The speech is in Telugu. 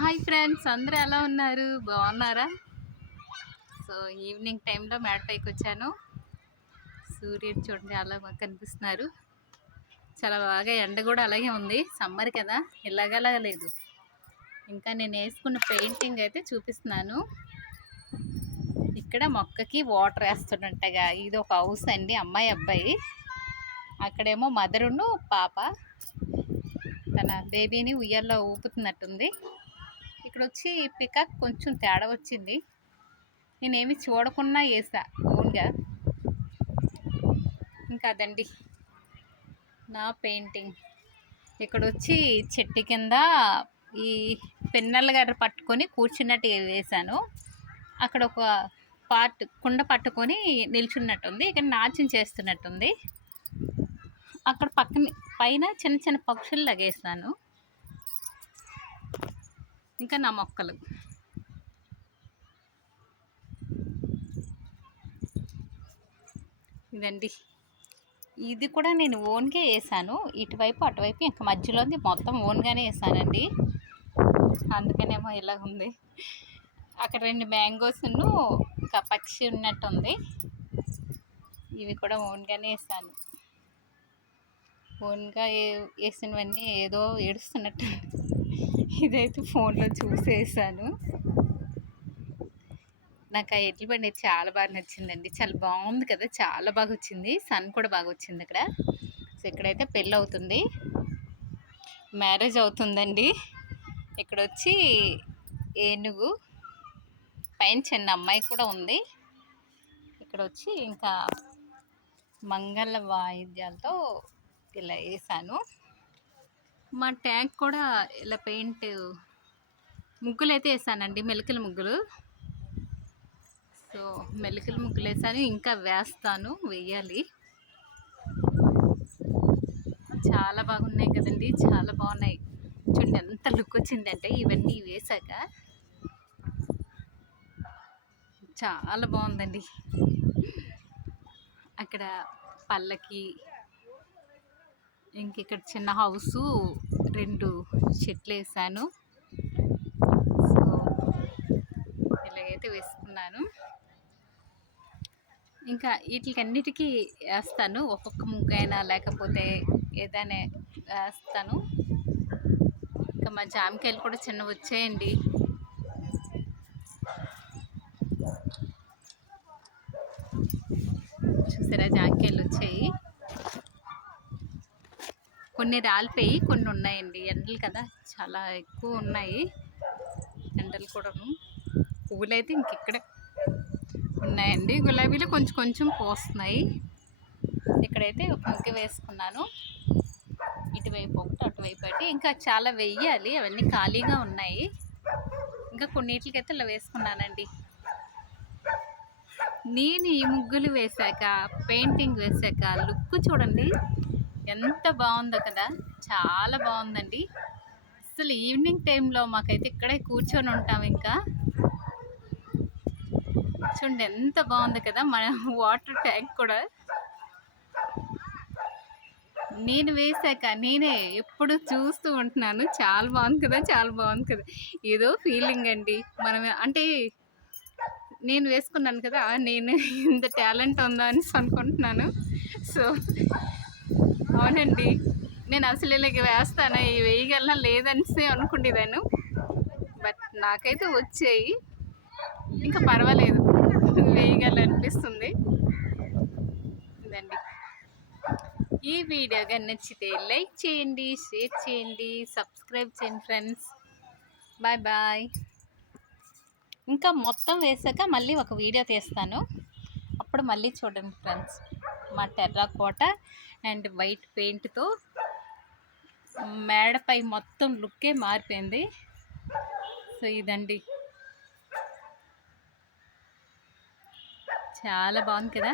హాయ్ ఫ్రెండ్స్ అందరూ ఎలా ఉన్నారు? బాగున్నారా? సో ఈవినింగ్ టైంలో మేడపైకి వచ్చాను సూర్యుడు చూడండి అలా మాకు కనిపిస్తున్నారు. చాలా బాగా ఎండ కూడా అలాగే ఉంది. సమ్మర్ కదా ఇలాగలా లేదు. ఇంకా నేను వేసుకున్న పెయింటింగ్ అయితే చూపిస్తున్నాను. ఇక్కడ మొక్కకి వాటర్ వేస్తున్నట్టుగా ఇది ఒక హౌస్ అండి అమ్మాయి అబ్బాయి. అక్కడేమో మదరును పాప. తన బేబీని ఉయ్యాల్లో ఊపుతున్నట్టుంది. ఇక్కడ వచ్చి పికాక్ కొంచెం తేడా వచ్చింది. నేనేమి చూడకుండా వేసా ఓన్గా ఇంకా అదండి. నా పెయింటింగ్. ఇక్కడ వచ్చి చెట్టు కింద ఈ పెన్నెల గారు పట్టుకొని కూర్చున్నట్టు వేసాను. అక్కడ ఒక పార్ట్ కుండ పట్టుకొని నిల్చున్నట్టుంది. ఇక్కడ నాట్యం చేస్తున్నట్టుంది. అక్కడ పక్కన పైన చిన్న చిన్న పక్షులు లగేసాను ఇంకా నా మొక్కలు. ఇదండి. ఇది కూడా నేను ఓన్గా వేసాను. ఇటువైపు అటువైపు ఇంకా మధ్యలోది మొత్తం ఓన్గానే వేసానండి. అందుకనేమో ఇలా ఉంది. అక్కడ రెండు మ్యాంగోస్ను ఒక పక్షి ఉన్నట్టుంది ఇవి కూడా ఓన్గానే వేసాను. ఓన్గా వేసినవన్నీ ఏదో ఏడుస్తున్నట్టు. ఇదైతే ఫోన్లో చూసేసాను. నాకు ఆ ఎడ్ల బండి చాలా బాగా నచ్చిందండి. చాలా బాగుంది కదా చాలా బాగా వచ్చింది. సన్ కూడా బాగా వచ్చింది ఇక్కడ. సో ఇక్కడైతే పెళ్ళి అవుతుంది. మ్యారేజ్ అవుతుందండి. ఇక్కడ వచ్చి ఏనుగు పైన చిన్న అమ్మాయి కూడా ఉంది. ఇక్కడ వచ్చి ఇంకా మంగళ వాయిద్యాలతో ఇలా వేసాను. మా ట్యాంక్ కూడా ఇలా పెయింట్ ముగ్గులు అయితే వేసానండి మెలికల ముగ్గులు. సో మెలికల ముగ్గులు వేసాను ఇంకా వేస్తాను వేయాలి. చాలా బాగున్నాయి కదండి చాలా బాగున్నాయి. చూడండి ఎంత లుక్ వచ్చిందంటే ఇవన్నీ వేసాక. చాలా బాగుందండి. అక్కడ పల్లకి ఇంక ఇక్కడ చిన్న హౌసు రెండు చెట్లు వేసాను. సో ఇలాగైతే వేసుకున్నాను. ఇంకా వీటికన్నిటికీ వేస్తాను. ఒక్కొక్క ముగ్గైనా లేకపోతే ఏదైనా వేస్తాను. ఇంకా మా జామకాయలు కూడా చిన్న వచ్చాయండి. చూసారా? జామకాయలు వచ్చాయి. కొన్ని రాలిపోయి కొన్ని ఉన్నాయండి. ఎండలు కదా చాలా ఎక్కువ ఉన్నాయి. ఎండలు కూడాను. పువ్వులు అయితే ఇంకెక్కడే ఉన్నాయండి. గులాబీలు కొంచెం కొంచెం పోస్తున్నాయి. ఇక్కడైతే ఒక ముగ్గు వేసుకున్నాను. ఇటువైపు ఒకటి అటువైపు ఒకటి. ఇంకా చాలా వెయ్యాలి. అవన్నీ ఖాళీగా ఉన్నాయి. ఇంకా కొన్నిటికైతే ఇలా వేసుకున్నానండి. నేను ఈ ముగ్గులు వేశాక పెయింటింగ్ వేశాక లుక్ చూడండి. ఎంత బాగుందో కదా. చాలా బాగుందండి. అసలు ఈవినింగ్ టైంలో మాకైతే ఇక్కడే కూర్చొని ఉంటాం ఇంకా. చూడండి ఎంత బాగుంది కదా మన వాటర్ ట్యాంక్ కూడా. నేను వేసాక నేనే ఎప్పుడు చూస్తూ ఉంటున్నాను. చాలా బాగుంది కదా చాలా బాగుంది కదా. ఏదో ఫీలింగ్ అండి. మనం అంటే నేను వేసుకున్నాను కదా నేను ఇంత టాలెంట్ ఉందా అని అనుకుంటున్నాను. సో అవునండి. నేను అసలు ఇలాగ వేస్తాను. ఈ వేయగలనా లేదనేసి అనుకుండేదాను బట్ నాకైతే వచ్చాయి. ఇంకా పర్వాలేదు. వేయగలనిపిస్తుంది ఇదండి. ఈ వీడియో కానీ నచ్చితే లైక్ చేయండి షేర్ చేయండి సబ్స్క్రైబ్ చేయండి ఫ్రెండ్స్. Bye bye. ఇంకా మొత్తం వేసాక మళ్ళీ ఒక వీడియో తీస్తాను. అప్పుడు మళ్ళీ చూడండి ఫ్రెండ్స్. మా టెర్రాకోట అండ్ వైట్ పెయింట్తో మేడపై మొత్తం లుక్కే మారిపోయింది. సో ఇదండి. చాలా బాగుంది కదా?